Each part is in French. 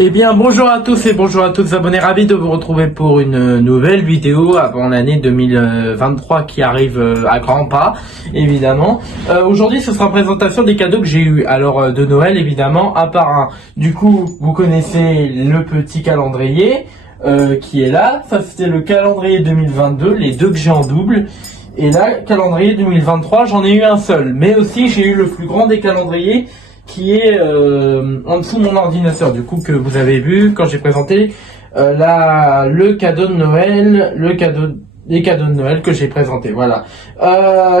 Eh bien, bonjour à tous et bonjour à toutes abonnés, ravi de vous retrouver pour une nouvelle vidéo avant l'année 2023 qui arrive à grands pas, évidemment. Aujourd'hui, ce sera présentation des cadeaux que j'ai eu alors de Noël, évidemment, un par un. Du coup, vous connaissez le petit calendrier qui est là. Ça, c'était le calendrier 2022, les deux que j'ai en double. Et là, calendrier 2023, j'en ai eu un seul. Mais aussi, j'ai eu le plus grand des calendriers qui est en dessous de mon ordinateur, du coup, que vous avez vu quand j'ai présenté le cadeau de Noël, les cadeaux de Noël que j'ai présenté. Voilà.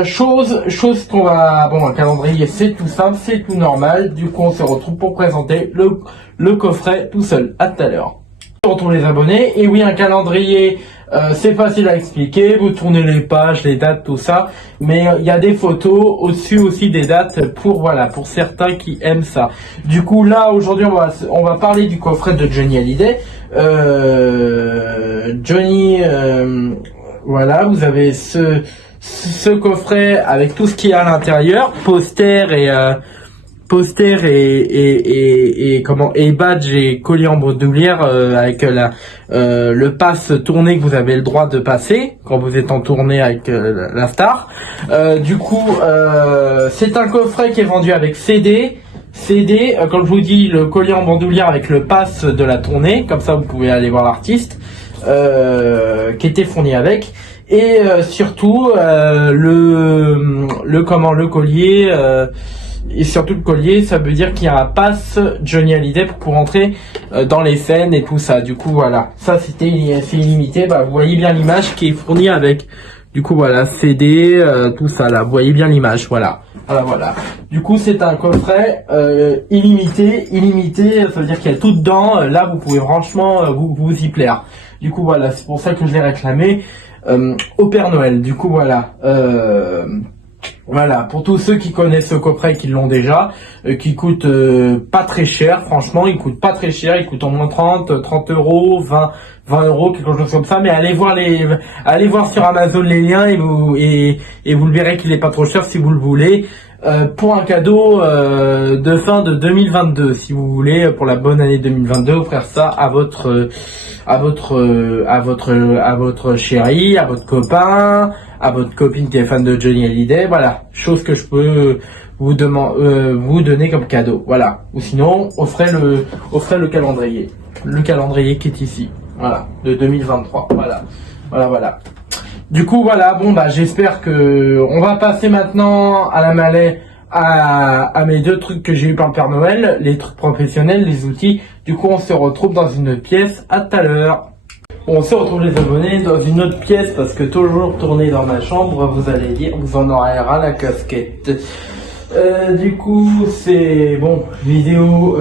Chose qu'on va, bon, un calendrier, c'est tout simple, c'est tout normal. Du coup, on se retrouve pour présenter le coffret tout seul. À tout à l'heure. On retrouve les abonnés. Et oui, un calendrier, c'est facile à expliquer. Vous tournez les pages, les dates, tout ça. Mais il y a des photos au-dessus aussi des dates pour certains qui aiment ça. Du coup, là, aujourd'hui, on va parler du coffret de Johnny Hallyday. Voilà, vous avez ce coffret avec tout ce qu'il y a à l'intérieur, poster et badge et collier en bandoulière avec le pass tournée que vous avez le droit de passer quand vous êtes en tournée avec la star. C'est un coffret qui est vendu avec CD, comme je vous dis, le collier en bandoulière avec le pass de la tournée, comme ça vous pouvez aller voir l'artiste qui était fourni avec, et surtout le collier. Et surtout le collier, ça veut dire qu'il y a un pass Johnny Hallyday pour entrer dans les scènes et tout ça. Du coup, voilà. Ça, c'est illimité. Bah, vous voyez bien l'image qui est fournie avec. Du coup, voilà, CD, tout ça là. Vous voyez bien l'image, voilà. Voilà. Du coup, c'est un coffret illimité. Illimité, ça veut dire qu'il y a tout dedans. Là, vous pouvez franchement vous y plaire. Du coup, voilà, c'est pour ça que je l'ai réclamé au Père Noël. Du coup, voilà. Voilà, pour tous ceux qui connaissent ce coffret, qui l'ont déjà, qui coûte pas très cher, franchement, il coûte pas très cher, il coûte au moins 30 euros, 20 euros, quelque chose comme ça, mais allez voir sur Amazon les liens et vous le verrez qu'il est pas trop cher si vous le voulez, pour un cadeau de fin de 2022, si vous voulez, pour la bonne année 2022, offrir ça à votre chérie, à votre copain, à votre copine qui est fan de Johnny Hallyday, voilà, chose que je peux vous donner comme cadeau, voilà. Ou sinon, offrez le calendrier qui est ici, voilà, de 2023, voilà. Du coup, voilà, bon bah j'espère que on va passer maintenant à la mallette, à mes deux trucs que j'ai eu par le Père Noël, les trucs professionnels, les outils. Du coup, on se retrouve dans une pièce. À tout à l'heure. On se retrouve les abonnés dans une autre pièce parce que toujours tourner dans ma chambre, vous allez dire, vous en aurez ras la casquette. Du coup, c'est bon, vidéo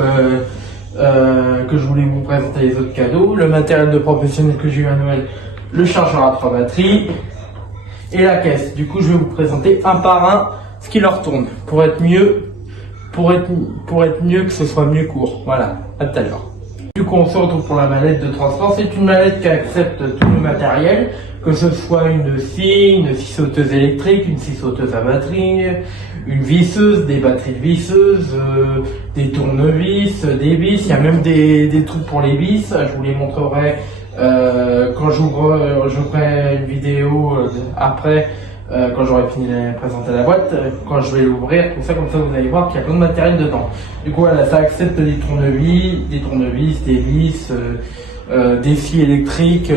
que je voulais vous présenter les autres cadeaux, le matériel de professionnel que j'ai eu à Noël, le chargeur à 3 batteries et la caisse. Du coup, je vais vous présenter un par un ce qui leur tourne pour être mieux, que ce soit mieux court. Voilà, à tout à l'heure. Du coup, on se retrouve pour la mallette de transport. C'est une mallette qui accepte tout le matériel, que ce soit une scie sauteuse électrique, une scie sauteuse à batterie, une visseuse, des batteries de visseuses, des tournevis, des vis. Il y a même des trucs pour les vis. Je vous les montrerai quand je ferai une vidéo après. Quand j'aurai fini de présenter la boîte, quand je vais l'ouvrir, tout ça, comme ça vous allez voir qu'il y a plein de matériel dedans. Du coup, voilà, ça accepte des tournevis, des vis, des scies électriques,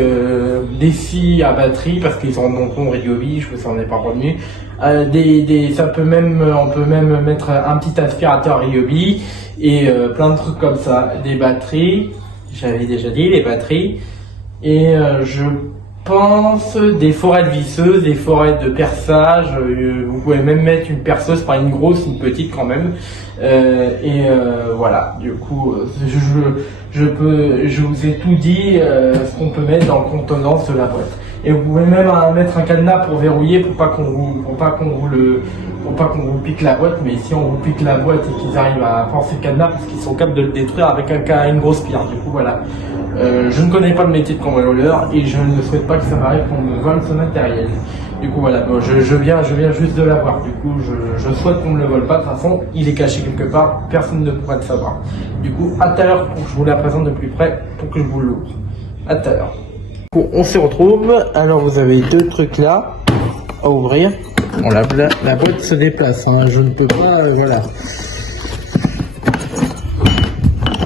des scies à batterie, parce qu'ils ont donc mon Ryobi, je vous en ai pas revenu. On peut même mettre un petit aspirateur Ryobi et plein de trucs comme ça. Des batteries, j'avais déjà dit, les batteries, et je pense des forêts de visseuses, des forêts de perçage. Vous pouvez même mettre une perceuse, pas une grosse, une petite quand même. Voilà. Du coup, je vous ai tout dit ce qu'on peut mettre dans le contenant de la boîte. Et vous pouvez même mettre un cadenas pour verrouiller, pour pas qu'on vous pique la boîte. Mais si on vous pique la boîte et qu'ils arrivent à forcer le cadenas, parce qu'ils sont capables de le détruire avec une grosse pierre. Du coup, voilà. Je ne connais pas le métier de cambrioleur et je ne souhaite pas que ça m'arrive qu'on me vole ce matériel. Du coup voilà, bon, je viens juste de l'avoir. Du coup je souhaite qu'on ne le vole pas. De toute façon, il est caché quelque part, personne ne pourra le savoir. Du coup, à tout à l'heure pour que je vous la présente de plus près, pour que je vous l'ouvre. À tout à l'heure. Du coup, on se retrouve. Alors vous avez deux trucs là à ouvrir. Bon, la boîte se déplace, hein. Je ne peux pas, voilà.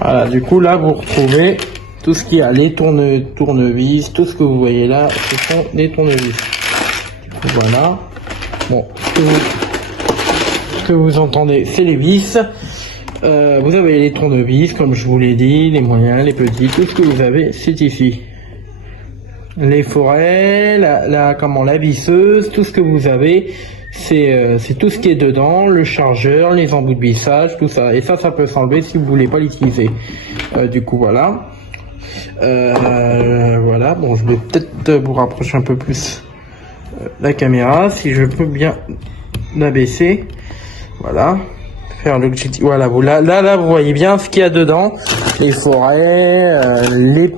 Voilà, du coup là vous retrouvez tout ce qu'il y a, les tournevis, tout ce que vous voyez là, ce sont des tournevis. Voilà. Bon, ce que vous entendez, c'est les vis. Vous avez les tournevis, comme je vous l'ai dit, les moyens, les petits, tout ce que vous avez, c'est ici. Les forêts, la visseuse, tout ce que vous avez, c'est tout ce qui est dedans, le chargeur, les embouts de vissage, tout ça. Et ça peut s'enlever si vous voulez pas l'utiliser. Du coup, voilà. Voilà. Bon, je vais peut-être vous rapprocher un peu plus la caméra, si je peux bien l'abaisser. Voilà. Faire l'objectif. Voilà. Là, vous voyez bien ce qu'il y a dedans. Les forêts, les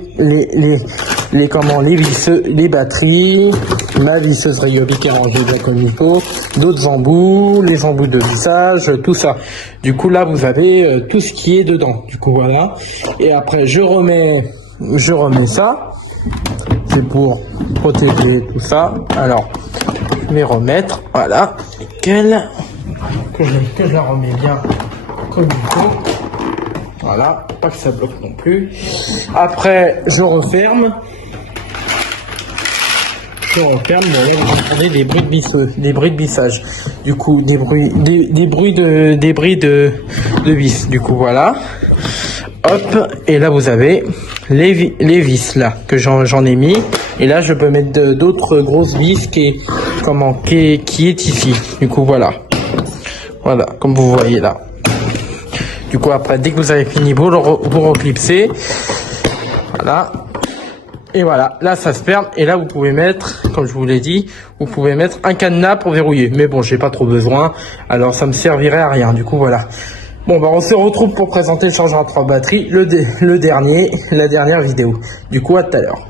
visseuses, les batteries, ma visseuse Ryobi qui est rangée bien comme il faut, d'autres embouts, les embouts de vissage, tout ça. Du coup là vous avez tout ce qui est dedans. Du coup voilà. Et après je remets ça. C'est pour protéger tout ça. Alors je vais remettre. Voilà. Nickel. Que je la remets bien comme il faut. Voilà, pas que ça bloque non plus. Après, je referme. Bon, là, vous entendez des bruits de visseux, des bruits de vissage. Du coup, des bruits de vis. Du coup, voilà. Hop, et là, vous avez les vis, là, que j'en ai mis. Et là, je peux mettre d'autres grosses vis qui est ici. Du coup, voilà. Voilà, comme vous voyez là. Du coup, après, dès que vous avez fini, vous reclipsez. Voilà. Et voilà, là, ça se ferme. Et là, vous pouvez mettre, comme je vous l'ai dit, vous pouvez mettre un cadenas pour verrouiller. Mais bon, j'ai pas trop besoin. Alors, ça me servirait à rien. Du coup, voilà. Bon, bah, on se retrouve pour présenter le chargeur à 3 batteries, la dernière vidéo. Du coup, à tout à l'heure.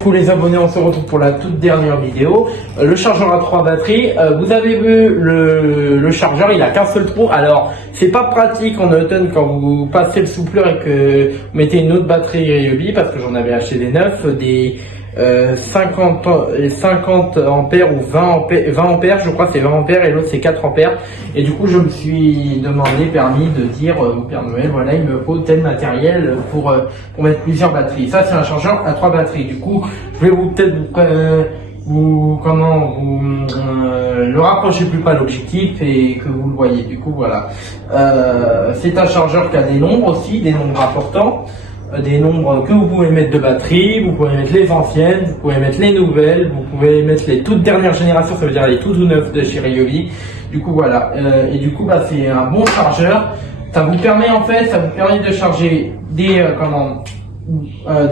Pour les abonnés, on se retrouve pour la toute dernière vidéo. Le chargeur à 3 batteries. Vous avez vu le chargeur, il a qu'un seul trou. Alors, c'est pas pratique en automne quand vous passez le souffleur et que vous mettez une autre batterie Ryobi, parce que j'en avais acheté des neufs, des 50 ampères ou 20 ampères, je crois que c'est 20 ampères et l'autre c'est 4 ampères. Et du coup, je me suis permis de dire au Père Noël, voilà, il me faut tel matériel pour mettre plusieurs batteries. Ça, c'est un chargeur à 3 batteries. Du coup, je vais le rapprocher plus pas l'objectif et que vous le voyez. Du coup, voilà. C'est un chargeur qui a des nombres aussi, des nombres importants. Des nombres que vous pouvez mettre de batterie, vous pouvez mettre les anciennes, vous pouvez mettre les nouvelles, vous pouvez mettre les toutes dernières générations, ça veut dire les tout neufs de chez Ryobi. Du coup voilà, et du coup bah, c'est un bon chargeur. Ça vous permet de charger des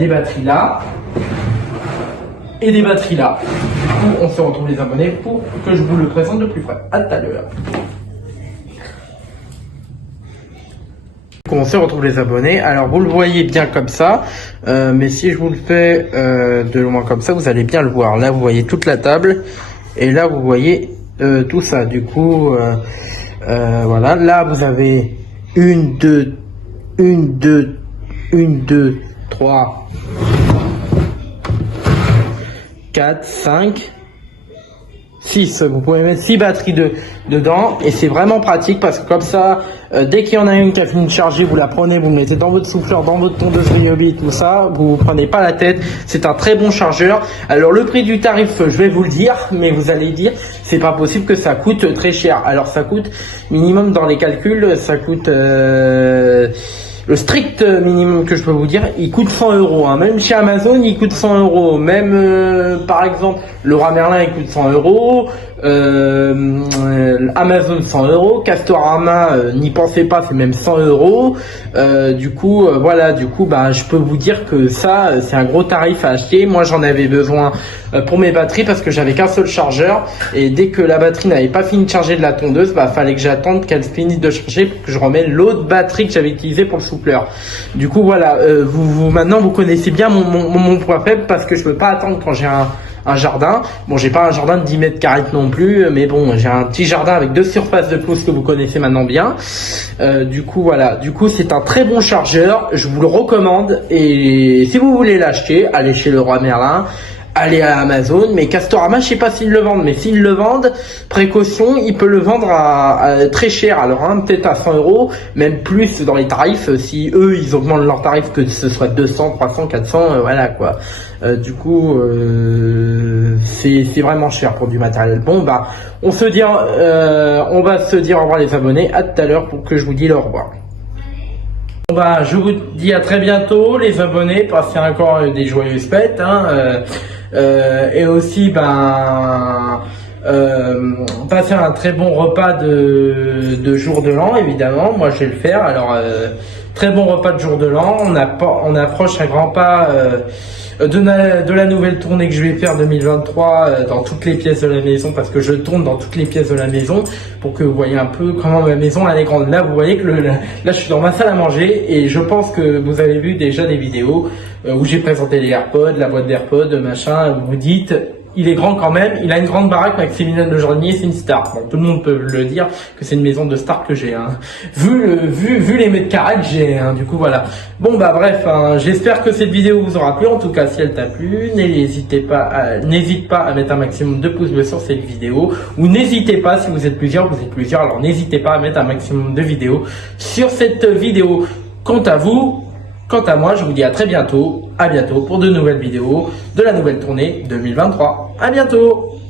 batteries là et des batteries là. Du coup on se retrouve les abonnés pour que je vous le présente de plus près. À tout à l'heure. On se retrouve les abonnés. Alors vous le voyez bien comme ça, mais si je vous le fais de loin comme ça, vous allez bien le voir. Là vous voyez toute la table et là vous voyez tout ça. Du coup voilà, là vous avez 1, 2, 3, 4, 5, 6. Vous pouvez mettre 6 batteries dedans et c'est vraiment pratique parce que comme ça, dès qu'il y en a une qui a fini de charger, vous la prenez, vous le mettez dans votre souffleur, dans votre tondeuse Ryobi, tout ça, vous vous prenez pas la tête. C'est un très bon chargeur. Alors le prix du tarif, je vais vous le dire, mais vous allez dire, c'est pas possible que ça coûte très cher. Alors ça coûte minimum dans les calculs, ça coûte le strict minimum que je peux vous dire, il coûte 100 €. Hein. Même chez Amazon, il coûte 100 €. Même, par exemple, le rat Merlin, il coûte 100 €. Amazon 100 €. Castorama, n'y pensez pas, c'est même 100 €. Du coup, voilà. Du coup, bah, je peux vous dire que ça, c'est un gros tarif à acheter. Moi, j'en avais besoin pour mes batteries parce que j'avais qu'un seul chargeur. Et dès que la batterie n'avait pas fini de charger de la tondeuse, bah, fallait que j'attende qu'elle finisse de charger pour que je remette l'autre batterie que j'avais utilisée pour le souffleur. Du coup, voilà. Maintenant, vous connaissez bien mon point faible parce que je peux pas attendre quand j'ai un jardin. Bon, j'ai pas un jardin de 10 mètres carrés non plus, mais bon, j'ai un petit jardin avec 2 surfaces de pelouse que vous connaissez maintenant bien. Du coup, voilà. Du coup, c'est un très bon chargeur. Je vous le recommande. Et si vous voulez l'acheter, allez chez Leroy Merlin. Allez à Amazon, mais Castorama, je sais pas s'ils le vendent, mais s'ils le vendent, précaution, ils peuvent le vendre à très cher, alors hein, peut-être à 100 €, même plus dans les tarifs, si eux, ils augmentent leurs tarifs, que ce soit 200, 300, 400, voilà quoi. Du coup, c'est vraiment cher pour du matériel. Bon, bah, on va se dire au revoir les abonnés, à tout à l'heure pour que je vous dise au revoir. Bon bah, je vous dis à très bientôt les abonnés, passez encore des joyeuses fêtes, hein, et aussi passer un très bon repas de jour de l'an, évidemment. Moi je vais le faire. Alors très bon repas de jour de l'an. On approche à grands pas de la nouvelle tournée que je vais faire 2023 dans toutes les pièces de la maison, parce que je tourne dans toutes les pièces de la maison pour que vous voyez un peu comment ma maison elle est grande. Là vous voyez que là je suis dans ma salle à manger, et je pense que vous avez vu déjà des vidéos où j'ai présenté les AirPods, la boîte d'AirPods, machin. Vous vous dites, il est grand quand même, il a une grande baraque. Maximilien Le Jardinier, c'est une star. Bon, tout le monde peut le dire que c'est une maison de star que j'ai, hein. Vu les mètres carrés que j'ai, hein. Du coup voilà. Bon bah bref, hein, j'espère que cette vidéo vous aura plu. En tout cas, si elle t'a plu, n'hésite pas à mettre un maximum de pouces bleus sur cette vidéo, ou n'hésitez pas, si vous êtes plusieurs, alors n'hésitez pas à mettre un maximum de vidéos sur cette vidéo. Quant à moi, je vous dis à très bientôt, pour de nouvelles vidéos de la nouvelle tournée 2023. À bientôt!